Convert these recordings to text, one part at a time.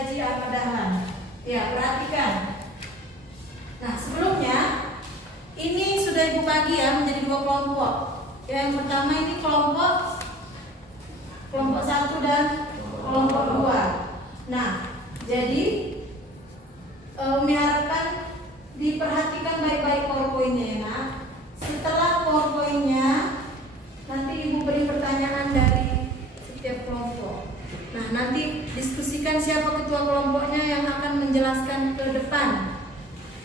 Haji Ahmad Dahlan. Ya, perhatikan. Nah, sebelumnya ini sudah Ibu bagi ya menjadi 2 kelompok. Yang pertama ini kelompok 1 dan kelompok 2. Nah, jadi Umi harapkan diperhatikan baik-baik PowerPoint-nya ya nak. Setelah PowerPoint-nya nanti Ibu beri pertanyaan dari setiap kelompok. Nah, nanti diskusikan siapa ketua kelompoknya yang akan menjelaskan ke depan.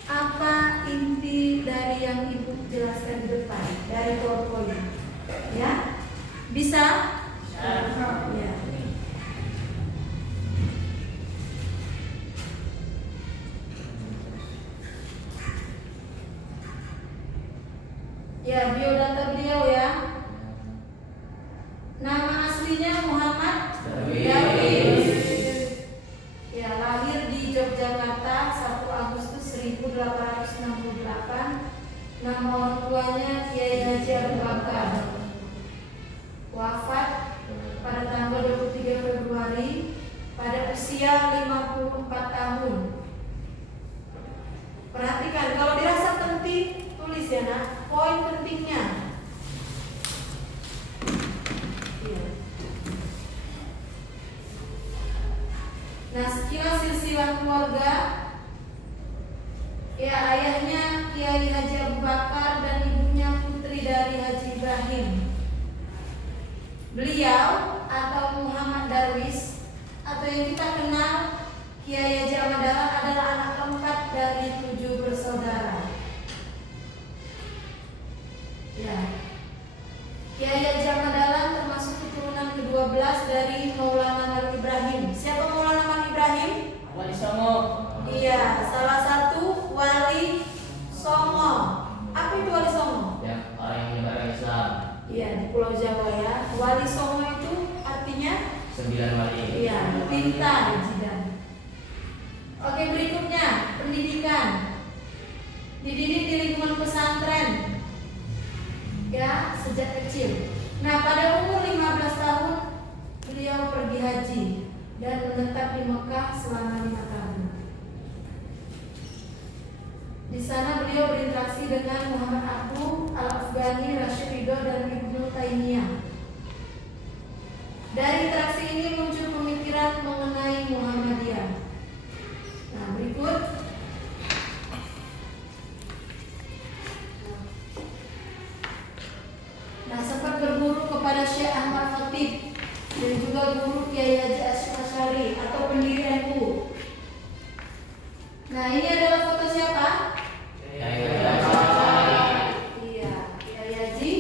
Apa inti dari yang Ibu jelaskan di depan dari PowerPoint? Ya? Bisa? Ya. Ya, biodata beliau ya. Nama aslinya Muhammad Darwis. Ya, lahir di Yogyakarta 1 Agustus 1868. Nama orang tuanya Kiai Haji Abu Bakar. Wafat pada tanggal 23 Februari pada usia 54 tahun. Perhatikan, kalau dirasa penting tulis ya nak, poin pentingnya. Ya. Nah, sekilas silsilah keluarga. Ya, ayahnya Kiai Haji Abu Bakar dan ibunya putri dari Haji Ibrahim. Beliau atau Muhammad Darwis atau yang kita kenal Kiai Haji Ahmad Dahlan adalah anak keempat dari 7 bersaudara. Ya. Kiai Haji Ahmad Dahlan termasuk keturunan ke-12 dari Maulana Malik Ibrahim. Siapa Maulana Malik Ibrahim? Wali Songo. Iya, salah satu wali Songo. Apa itu wali Songo? Ya, orang yang menyebarkan Islam. Iya, di Pulau Jawa ya. Wali Songo itu artinya 9 wali. iya, pintar jidan. Oke, berikutnya pendidikan. Dididik di lingkungan pesantren. Ya, sejak kecil. Nah, pada umur 15 tahun beliau pergi haji dan menetap di Mekah selama 5 tahun. Di sana beliau berinteraksi dengan Muhammad Abduh, Al-Afghani, Rashid Ridho, dan Ibnu Taimiyah. Dari interaksi ini muncul pemikiran mengenai Muhammadiyah. Nah, berikut. Nah, sempat berguru kepada Syekh Ahmad Khatib dan juga guru Kiai Haji Hasyim Asy'ari atau pendiri NU. Nah, ini adalah foto siapa? Iya, Kiai Haji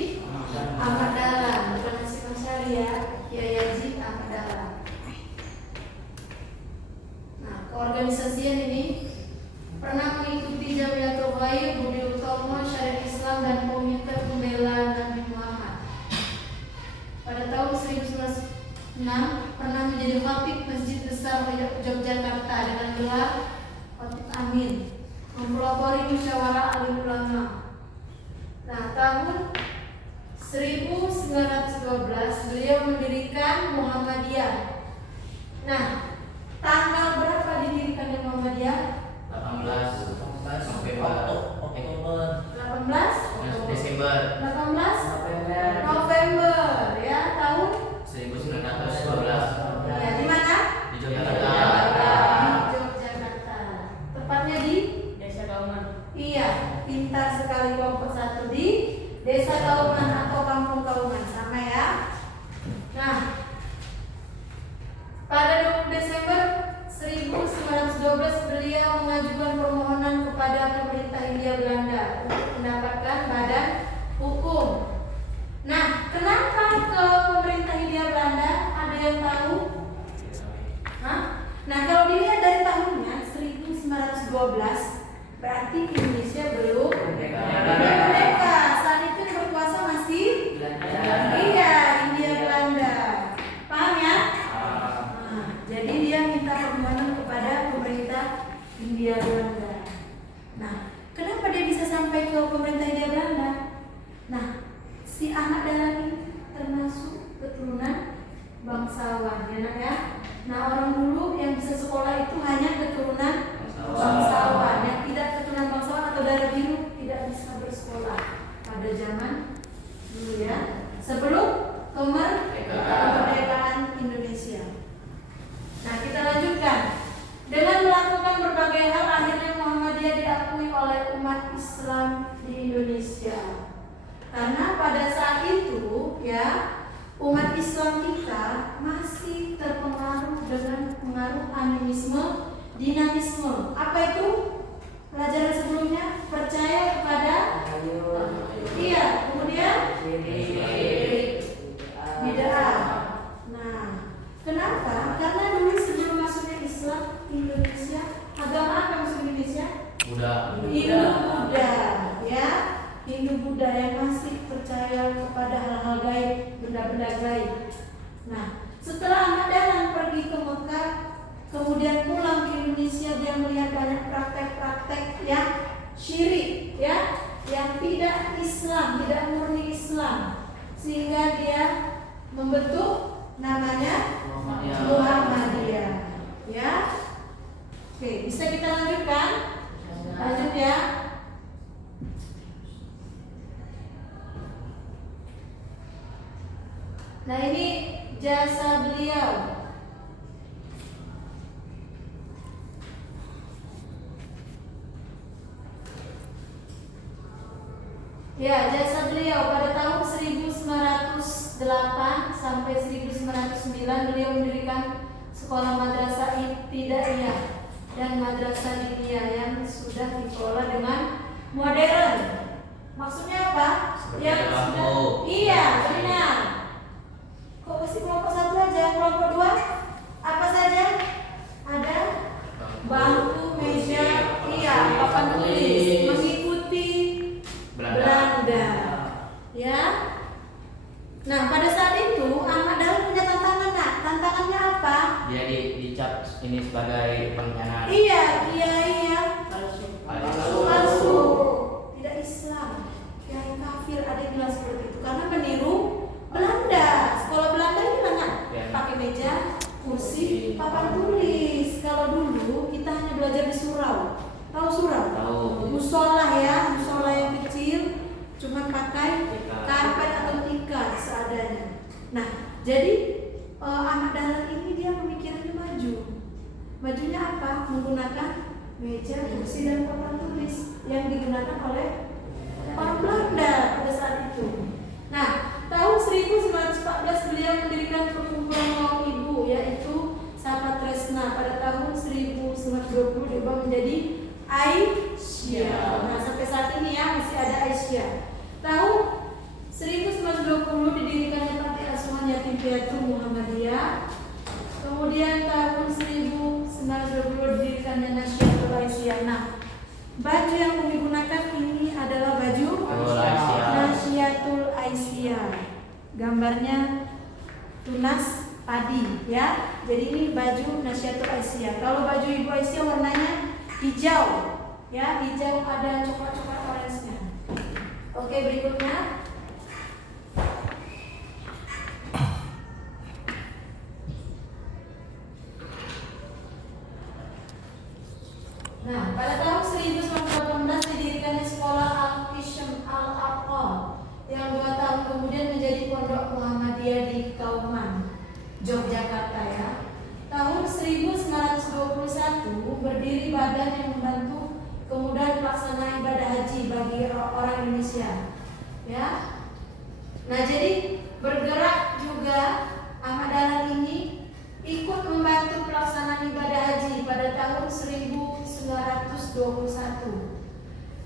Ahmad Dahlan, bukan Hasyim Asy'ari ya, Kiai Haji Ahmad Dahlan. Nah, keorganisasian ini pernah mengikuti Jamiatul Ghaib, Budi Utomo, Syariat Islam, dan Komite Pembela Nabi Muhammad. Pada tahun 1906 pernah menjadi khatib Masjid Besar Yogyakarta dengan gelar Khatib Amin, mempelopori musyawarah alim ulama. Nah, tahun 1912 beliau mendirikan Muhammadiyah. Nah, tanggal berapa didirikannya Muhammadiyah? 18 Desember 18 November ya, tahun 1912 ya, di mana? di Yogyakarta. Di Yogyakarta. Tepatnya di Desa Kauman. iya, pintar sekali kelompok 1 di Desa Kauman atau Kampung Kauman, sama ya. Nah, pada 20 Desember 1912 beliau mengajukan permohonan kepada pemerintah Hindia Belanda untuk mendapatkan badan hukum. Nah, kenapa ke pemerintah Hindia Belanda? Ada yang tahu? Hah? Nah, kalau dilihat dari tahunnya 1912 berarti Indonesia belum merdeka. Saat itu yang berkuasa zaman dulu ya, sebelum kemerdekaan Indonesia. Nah, kita lanjutkan. Dengan melakukan berbagai hal, akhirnya Muhammadiyah diakui oleh umat Islam di Indonesia. Karena pada saat itu ya, umat Islam kita masih terpengaruh dengan pengaruh animisme, dinamisme. Apa itu? Pelajaran sebelumnya, percaya kepada iya, kemudian bid'ah. Nah, kenapa? Karena dulu sebelum masuknya Islam Indonesia, agama apa masuk Indonesia? Hindu-Buddha, ya. Hindu-Buddha yang masih percaya kepada hal-hal gaib, benda-benda gaib. Nah, setelah Ahmad Dahlan pergi ke Mekah, kemudian pulang ke Indonesia, dia melihat banyak praktek-praktek yang syirik, ya, yang tidak Islam, tidak murni Islam, sehingga dia membentuk namanya Muhammadiyah, ya. Oke, bisa kita lanjutkan? Lanjut ya. Nah, ini jasa beliau. Ya, jasa beliau pada tahun 1908 sampai 1909 beliau mendirikan sekolah madrasah ibtidaiyah dan madrasah diniyah yang sudah dikelola dengan modern. Maksudnya apa? Yang sudah, iya, benar. Kok mesti kelompok satu aja, kelompok dua apa saja? Ada bangku, meja, iya, papan tulis, mengikuti Belanda. Ya. Nah, pada saat itu Ahmad Dahlan punya tantangan. Nah, tantangannya apa? Dia dicap ini sebagai pengkhianat. Iya, kiai yang palsu, tidak Islam, kiai kafir, ada yang bilang seperti itu karena meniru Belanda. Sekolah Belanda ini kan pakai meja, kursi, papan tulis. Kalau dulu kita hanya belajar di surau. Tahu surau? Tahu. Musola ya, musola yang kecil, cuma pakai karpet atau tikar seadanya. Nah, jadi Ahmad Dahlan ini dia pemikirannya maju. Majunya apa? Menggunakan meja, kursi dan papan tulis yang digunakan oleh orang Belanda pada saat itu. Nah, tahun 1914 beliau mendirikan perkumpulan kaum ibu, yaitu Sahabat Tresna. Pada tahun 1920 diubah menjadi Aisyah. Nah, sampai saat ini ya masih ada Aisyah. Tahun 1920 didirikannya Panti Asuhan Yatim Piatu Muhammadiyah. Kemudian tahun 1920 didirikannya Nasyiatul Aisyah. Nah, baju yang digunakan ini adalah baju Nasyiatul Aisyah. Gambarnya tunas padi ya. Jadi ini baju Nasyiatul Aisyah. Kalau baju Ibu Aisyah warnanya hijau. Ya, hijau ada coklat-coklat orange-nya. Oke, berikutnya. Nah, pada tahun 1918 didirikannya sekolah Al-Qism Al-Aqqa yang 2 tahun kemudian menjadi pondok Muhammadiyah di Kauman, Yogyakarta ya. Tahun 1921 berdiri badan yang membantu kemudahan pelaksanaan ibadah haji bagi orang Indonesia. Ya. Nah, jadi bergerak juga Ahmad Dahlan ini ikut membantu pelaksanaan ibadah haji pada tahun 1921.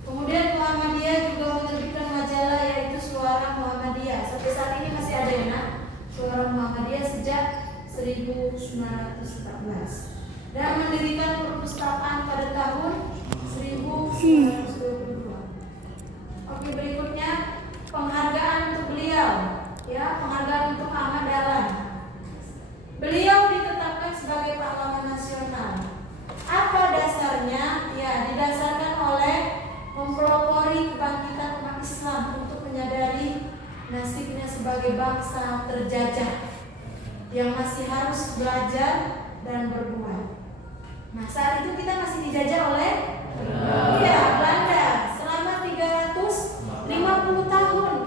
Kemudian Muhammadiyah juga menerbitkan majalah yaitu Suara Muhammadiyah. Sampai saat ini masih ada ya, nak? Suara Muhammadiyah sejak 1914. Dan mendirikan perpustakaan pada tahun 1922. Oke, berikutnya penghargaan untuk beliau. Ya, penghargaan untuk Ahmad Dahlan. Beliau ditetapkan sebagai pahlawan nasional. Apa dasarnya? Ya, didasarkan oleh mempelopori kebangkitan umat Islam untuk menyadari nasibnya sebagai bangsa terjajah yang masih harus belajar dan berbuat. Nah, saat itu kita masih dijajah oleh Belanda selama 350 tahun.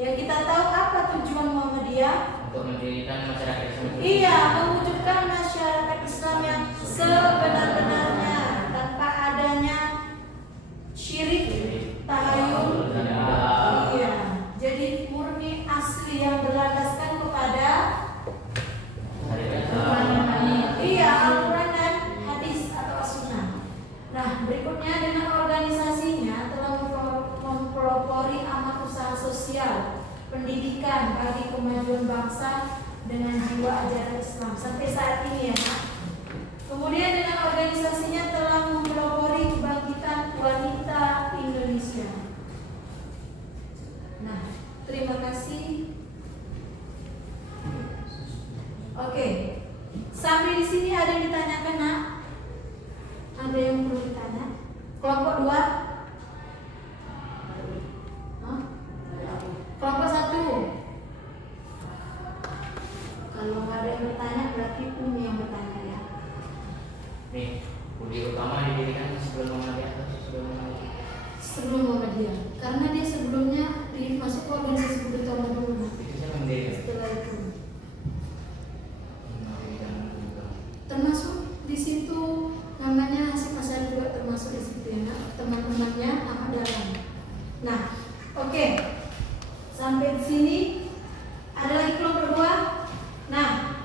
Ya kita tahu apa tujuan Muhammadiyah? Untuk mendirikan masyarakat Islam. Iya, mewujudkan masyarakat Islam yang sebenar-benarnya tanpa adanya syirik, tahayul. Iya, jadi murni asli yang berlandaskan kepada iya, Al-Quran dan hadis atau as-sunnah. Nah, berikutnya dengan organisasinya telah mempelopori amat usaha sosial, pendidikan bagi kemajuan bangsa dengan jiwa ajaran Islam sampai saat ini ya Pak. Kemudian dengan organisasinya telah mempelopori kebangkitan wanita Indonesia. Nah, terima kasih. Oke. Sampai di sini ada yang ditanyakan, Nak? Ada yang perlu ditanya? Kelompok 2? Hah? Kelompok 1? Kalau nggak ada yang bertanya, berarti Umi yang bertanya ya. Nih, budi utama didirikan sebelum Muhammadiyah atau sebelum Muhammadiyah? Sebelum Muhammadiyah, karena dia sebelumnya masuk ke organisasi Budi Utama dulu. Itu siapa yang mendirikan? Setelah itu, termasuk di situ namanya Hasyim Asy'ari juga termasuk di situ ya, Nak. Teman-temannya Ahmad Dahlan. Nah, oke. Sampai di sini ada lagi kelompok 2. Nah,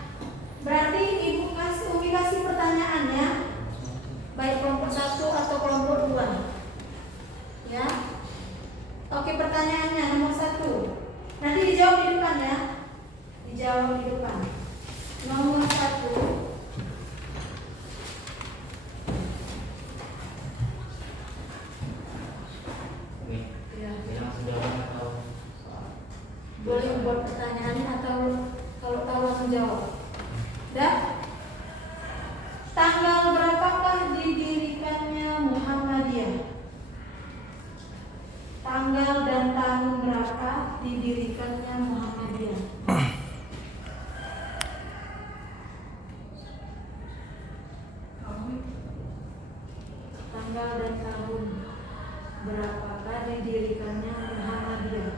berarti Umi kasih pertanyaannya baik kelompok 1 atau kelompok 2. Ya. Oke, pertanyaannya nomor 1. Nanti dijawab di depan ya. Dijawab di depan. Nomor 1. Boleh buat pertanyaannya atau kalau tahu langsung jawab. Dah? Tanggal berapakah didirikannya Muhammadiyah? Tanggal dan tahun berapa didirikannya Muhammadiyah? Tanggal dan tahun berapakah didirikannya Muhammadiyah?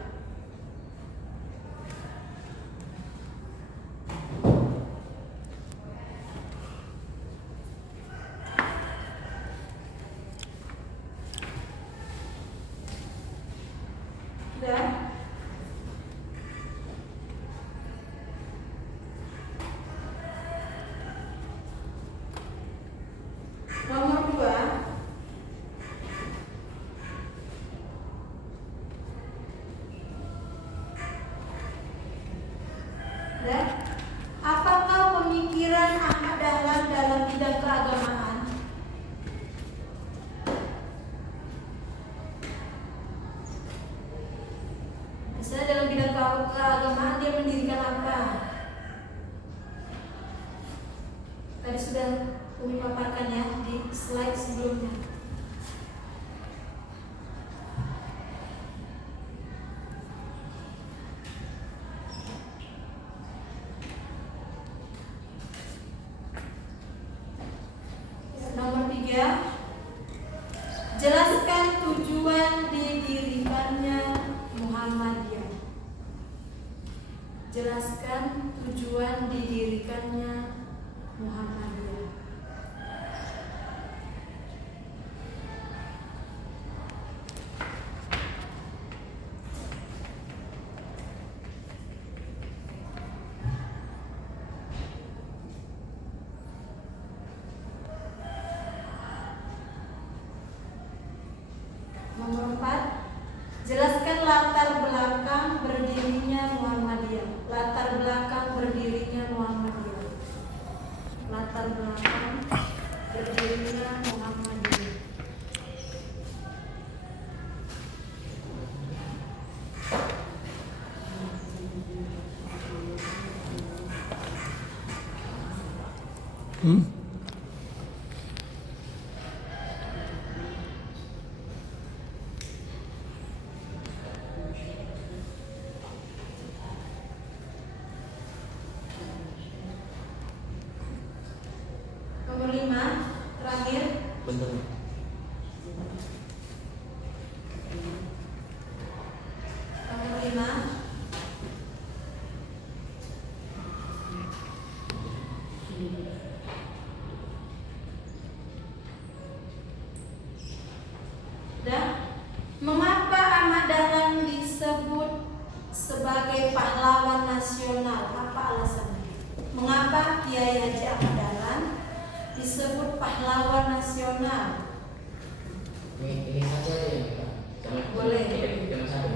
Dan nomor 2. Dan apakah pemikiran Ahmad Dahlan dalam bidang keagamaan? Misalnya dalam bidang keagamaan dia mendirikan apa? Tadi sudah Umi paparkan ya di slide sebelumnya. Nomor 3. Jelaskan tujuan didirikannya Muhammadiyah. Jelaskan tujuan didirikannya Muhammadiyah. Nomor 4. Jelaskan latar belakang berdirinya Muhammadiyah. Latar belakang berdirinya Muhammadiyah. Latar belakang berdirinya Muhammadiyah. Nomor 5, terakhir. Bentuk. Nomor 5. sebagai pahlawan nasional. Apa alasannya? Mengapa Kiai Haji Ahmad Dahlan disebut pahlawan nasional? Ini saja ya, Pak. Boleh. Jangan satu.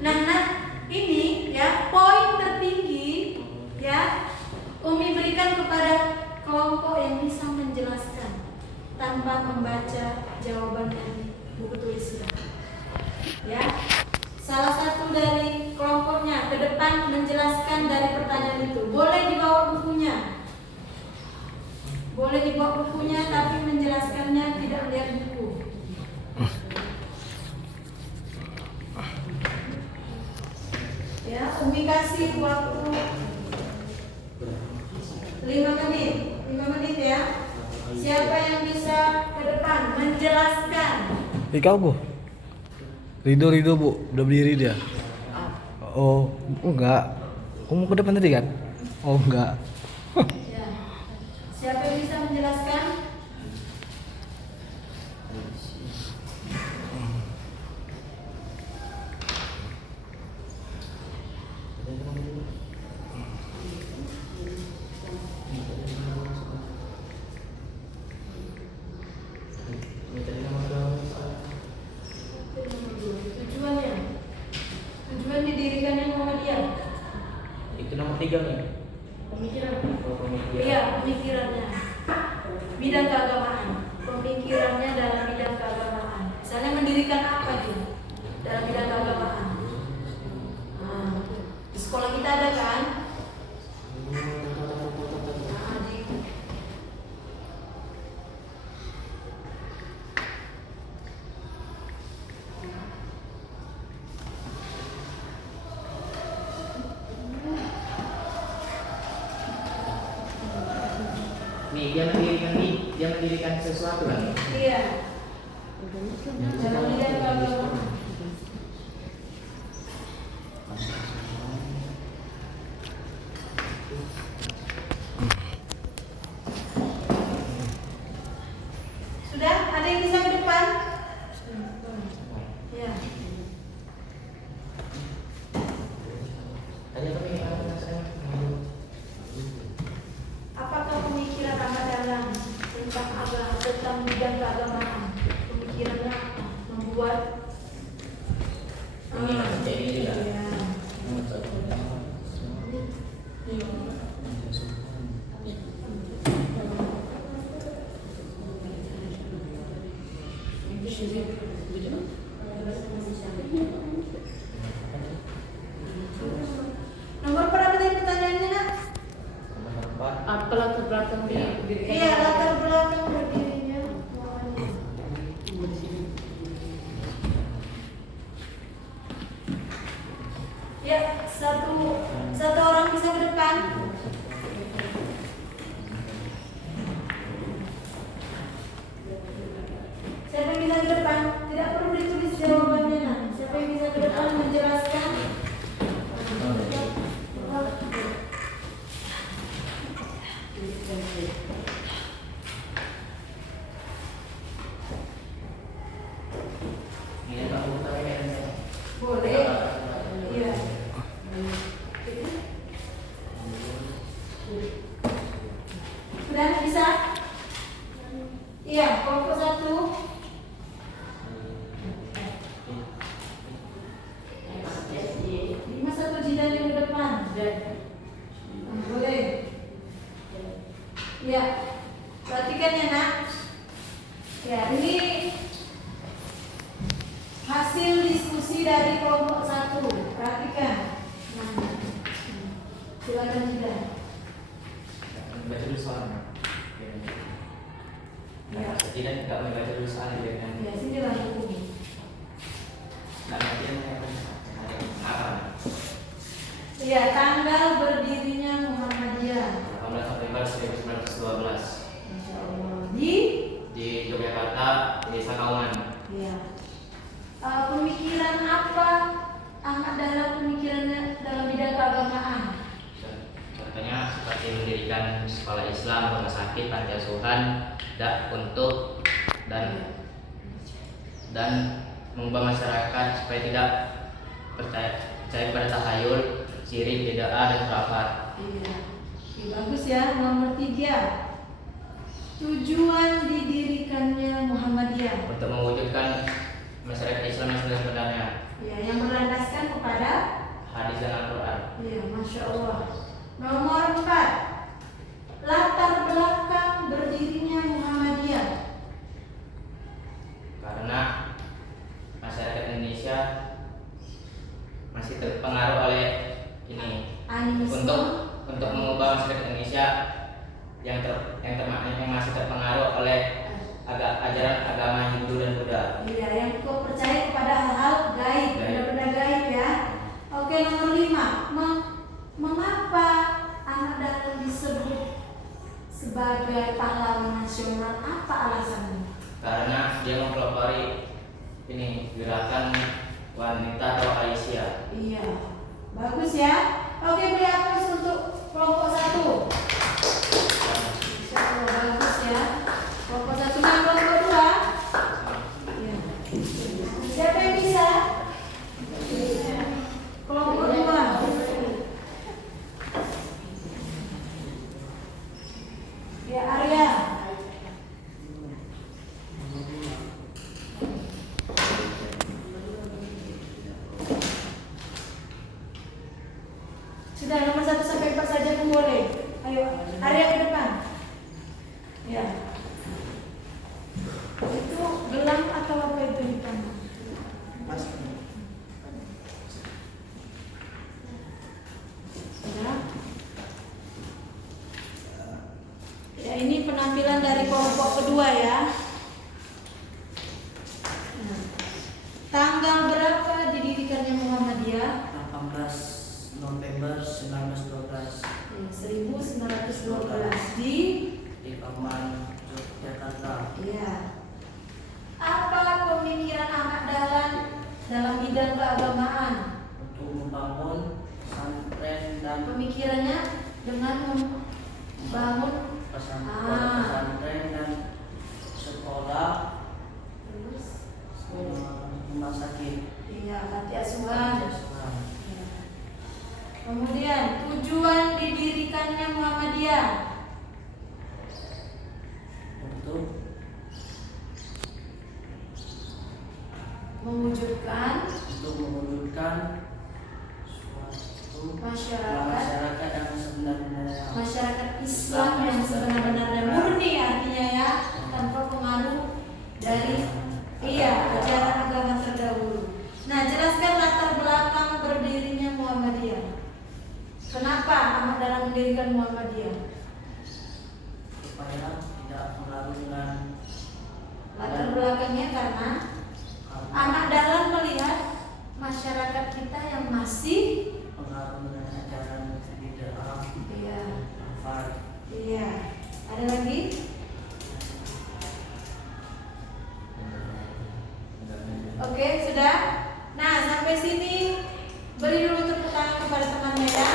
Nah, ini ya poin tertinggi ya Umi berikan kepada kelompok yang bisa menjelaskan tanpa membaca jawaban dari buku tulisnya. Ya, salah satu dari kelompoknya ke depan menjelaskan dari pertanyaan itu. Boleh dibawa bukunya, boleh dibawa bukunya, tapi menjelaskannya tidak lihat buku. Ya, Umi kasih waktu 5 menit ya. Siapa yang bisa ke depan menjelaskan? Kau bu, Rido bu, udah berdiri dia. Oh enggak, kamu ke depan tadi kan? Oh enggak. Ya. Siapa yang bisa menjelaskan? Tujuan didirikannya Muhammadiyah. Itu nomor 3 nih. Pemikiran. Oh, pemikiran. Iya, pemikirannya. Bidang keagamaan. Pemikirannya dalam bidang keagamaan. Misalnya mendirikan apa dia dalam bidang keagamaan? Nah, di sekolah kita ada kan? Nah, Nih, dia mendirikan sesuatu kan? iya. Dalam bidang keagamaan. Sudah? Ada yang bisa ke depan? Ya. Tadi apa nih? Apakah pemikiran Ahmad Dahlan tentang agama, tentang bidang keagamaan? Pemikirannya apa? Membuat Jadi tidak. iya. Nomor berapa tadi pertanyaannya, Nak? Nomor 4. Apa latar belakang diri? Iya, latar belakang berdirinya. Ya, satu orang bisa ke depan. Siapa yang bisa ke depan? Tidak perlu ditulis jawabannya, nah. Siapa yang bisa ke depan menjelaskan? Ini Pak Utara ya. Boleh. Iya. Sudah bisa? Iya, kelompok 1. Lima satu jidan yang ke depan. Boleh. Ya, perhatikan ya Nak. Ya, ini hasil diskusi dari kelompok 1. Perhatikan. Nah, silakan jidan. Baca dulu soalnya. Ya. Tidak membaca dulu soalnya dia kan. Ya, sini lah bukunya. Nggak ngerti apa. Ya, tanggal berdirinya Muhammadiyah. 18 November 1912 Insya Allah. di Yogyakarta, di Desa Kauman. Ya. Pemikiran apa Ahmad Dahlan pemikirannya dalam bidang keagamaan? Contohnya seperti mendirikan sekolah Islam, rumah sakit, panti asuhan, untuk dan mengubah masyarakat supaya tidak percaya percaya pada tahayul, syirik, bid'ah dan khurafat. Iya. Oke, bagus ya. Nomor 3. Tujuan didirikannya Muhammadiyah. Untuk mewujudkan masyarakat Islam yang sebenarnya. Ya, yang berlandaskan kepada Hadis dan Al-Quran. iya, Masya Allah. Nomor 4. Latar belakang berdirinya Muhammadiyah. Karena masyarakat Indonesia masih terpengaruh oleh ini Animisme. untuk mengubah masyarakat Indonesia yang masih terpengaruh oleh ajaran agama Hindu dan Buddha. Iya, yang percaya kepada hal-hal gaib, benda-benda gaib ya. Oke, nomor 5. Mengapa Ahmad Dahlan disebut sebagai pahlawan nasional? Apa alasannya? Karena dia mempelopori ini gerakan wanita atau Aisyah. Iya, bagus ya. Oke, beri aplaus untuk kelompok 1. Insya Allah bagus ya. Kelompok 1 dan kelompok 2. Iya. Siapa yang bisa? Kelompok 2. Ya, Arya. Sudah, nomor 1 sampai 4 saja pun boleh. Ayo, Arya ke depan. Ya. Itu gelang atau apa itu di tangan? Sudah. Ya, ini penampilan dari kelompok kedua ya. Nah, tanggal berapa didirikannya Muhammadiyah? 18 November 1912 Ya, 1912 di Paman, Yogyakarta. ya. Apa pemikiran Ahmad Dahlan dalam bidang keagamaan? Untuk membangun pesantren dan Pemikirannya dengan membangun pesantren dan sekolah, terus rumah sakit. iya, panti asuhan. Asuhan. Ya. Kemudian tujuan didirikannya Muhammadiyah. Untuk Mewujudkan mewujudkan suatu masyarakat yang sebenarnya masyarakat Islam yang sebenar-benarnya murni, artinya ya, tanpa pengaruh dari ajaran agama terdahulu. Nah, jelaskan latar belakang berdirinya Muhammadiyah. Kenapa Ahmad Dahlan mendirikan Muhammadiyah? supaya tidak pengaruh dengan Latar belakangnya karena Ahmad Dahlan melihat masyarakat kita yang masih pengaruh dengan ajaran bid'ah, iya, kafir. iya. Ada lagi? Oke, sudah. Nah, sampai sini beri dulu tepuk tangan kepada temannya ya.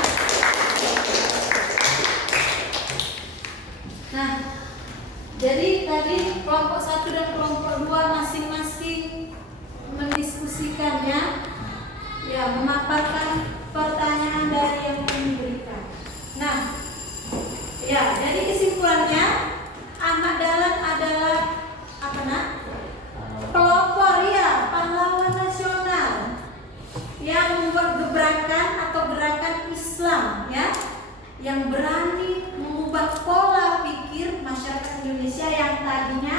Nah, jadi tadi kelompok 1 dan kelompok 2 masing-masing mendiskusikannya, ya, memaparkan pertanyaan dari yang diberikan. Nah, ya, jadi kesimpulannya Ahmad Dahlan adalah apa nak? Pelopor, ya, pahlawan nasional yang membuat gebrakan atau gerakan Islam, ya, yang berani mengubah pola pikir masyarakat Indonesia yang tadinya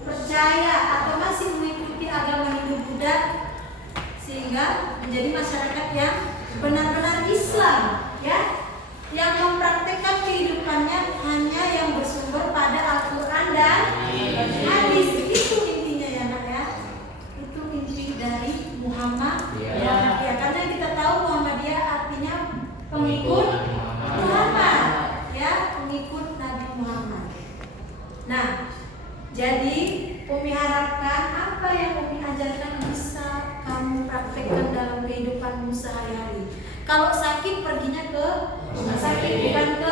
percaya atau masih mengikuti agama Hindu Buddha, sehingga menjadi masyarakat yang benar-benar Islam, ya, yang mempraktikkan kehidupannya hanya yang bersumber pada Al-Quran dan hadis. Itu intinya ya nak ya. Itu inti dari Muhammad. Ya, karena kita tahu Muhammadiyah artinya pengikut Muhammad, ya, pengikut Nabi Muhammad. Nah, jadi Umi harapkan apa yang Umi ajarkan bisa kamu praktekkan dalam kehidupanmu sehari-hari. Kalau sakit perginya ke rumah sakit, bukan ke